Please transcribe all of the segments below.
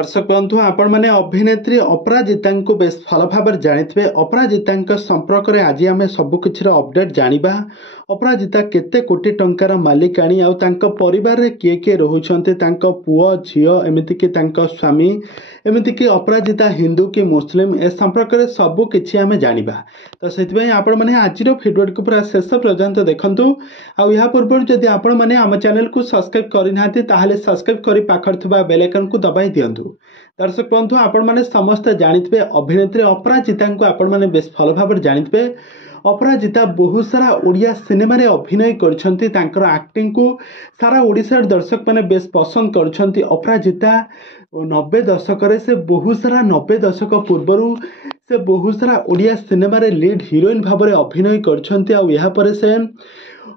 दर्शक बंधु आपण मैंने अभिनेत्री अपराजिता को बेस भल भाव जानी अपराजिता संपर्क में आज आम सबकिछ अपडेट जाना अपराजिता केते कोटी टंकार मालिकाणी आउ परिवार किए किए रोचते पुओ झी एमतीक स्वामी एमतीक अपराजिता हिंदू कि मुस्लिम ए संपर्क में सबकि आम जाना तो से आपण मैंने आज भिडियो को पूरा शेष पर्यंत देखूँ आ पूर्व जदि आपण मैंने आम चैनल को सब्सक्राइब करना सब्सक्राइब कर पाखर बेल आइकन को दबाई दिंतु। दर्शक बंधु आपण मैंने समस्ते जानिथे अभिनेत्री अपराजिता को आपण मैंने बेस भल भाव जानिथे अपराजिता बहुत सारा ओडिया सिनेमा रे अभिनय करछंती तांकर एक्टिंग को सारा ओडिसा दर्शक मैंने बेस पसंद करछंती। अपराजिता 90 दशक से बहुत सारा 90 दशक पूर्व से बहुत सारा ओडिया सिनेमा रे लीड हीरोइन भाव में अभिनय करछंती आ यहाँ पर से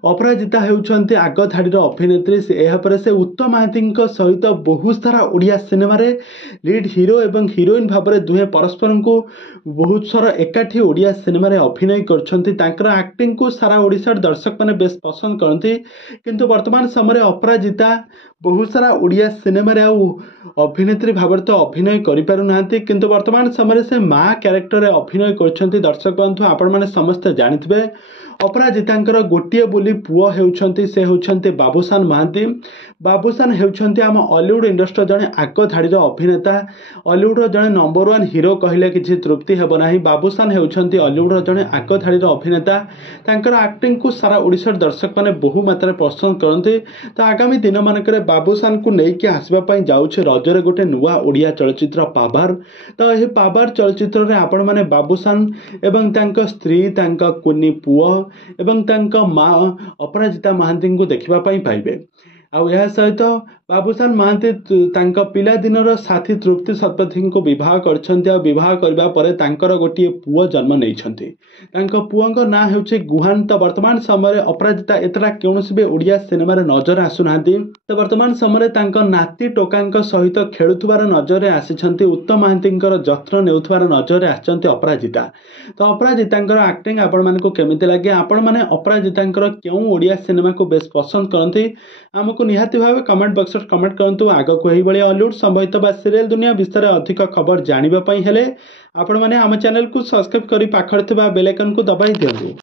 अपराजिता होउछंती आग धाड़ीर अभिनेत्री से उत्तम महांती सहित बहुत सारा ओडिया सिनेमा रे लीड हीरो एवं हीरोइन भाव में दुहे परस्पर को बहुत सारा एकाठी ओडिया सिनेमा रे अभिनय करछंती तांकर एक्टिंग को सारा ओडिसा दर्शक माने बेस पसंद करती किंतु वर्तमान समय अपराजिता बहुत सारा ओडिया सिनेमा रे अभिनेत्री भाव तो अभिनय करि किंतु वर्तमान समय से माँ क्यारेक्टर अभिनय करछंती। दर्शक बंधु आपण माने समस्त जानिथिबे अपराजितांकर गोटिए बोली पुओ हेउछंती से हेउछंती बाबूसान महांती। बाबूसान हेउछंती आम हॉलीवुड इंडस्ट्री जड़े आग धाड़ीर अभिनेता हॉलीवुड जड़े नंबर 1 हीरो कहले किसी तृप्ति हेब नाही। बाबूसान हेउछंती हॉलीवुड जड़े आग धाड़ीर अभिनेता तांकर एक्टिंग को सारा ओडिसा दर्शक माने बहु मात्रा पसंद करते। तो आगामी दिन मानकर बाबूसान को लेकिन आसवा पई जाउछे रजरे गोटे नुआ ओडिया चलचित्र पाबार। तो यह पाबार चलचित्र रे आपण माने बाबूसान एवं तांका स्त्री तांका कुनी पुओ एवं तांका माँ अपराजिता महांती को देखा पाइबे। आउ यह सहित बाबूसान महांती तांका पिला दिनर साथी तृप्ति शतपथी को विवाह करछंती आ विवाह करबा परे तांकर गोटिए पुओ जन्म नैछंती। तांका पुओंक ना हेउछे गुहान। तो वर्तमान समय अपराजिता एतरा कौनसी भी ओडिया सिनेमा रे नजर आसुनांती। तो वर्तमान समय तांका नाती टोकांक सहित खेलुथुबार नजर आसिछंती उत्तम महांतींकर जत्न नेउथुबार नजर आछंती अपराजिता। तो अपराजितांकर एक्टिंग आपण मानको केमिति लागे आपण माने अपराजितांकर केउ ओडिया सिनेमा को बेस पसंद करंती हमको निहाती भाव कमेंट बॉक्स में कमेंट करंतु। आगो को एही बळे हॉलीवुड संबंधित बा सीरियल दुनिया विषय अधिक खबर जानिबा पई हेले आपण माने आम चैनल को सब्सक्राइब करी पाखर थिबा बेल आइकन को दबाई दियंतु।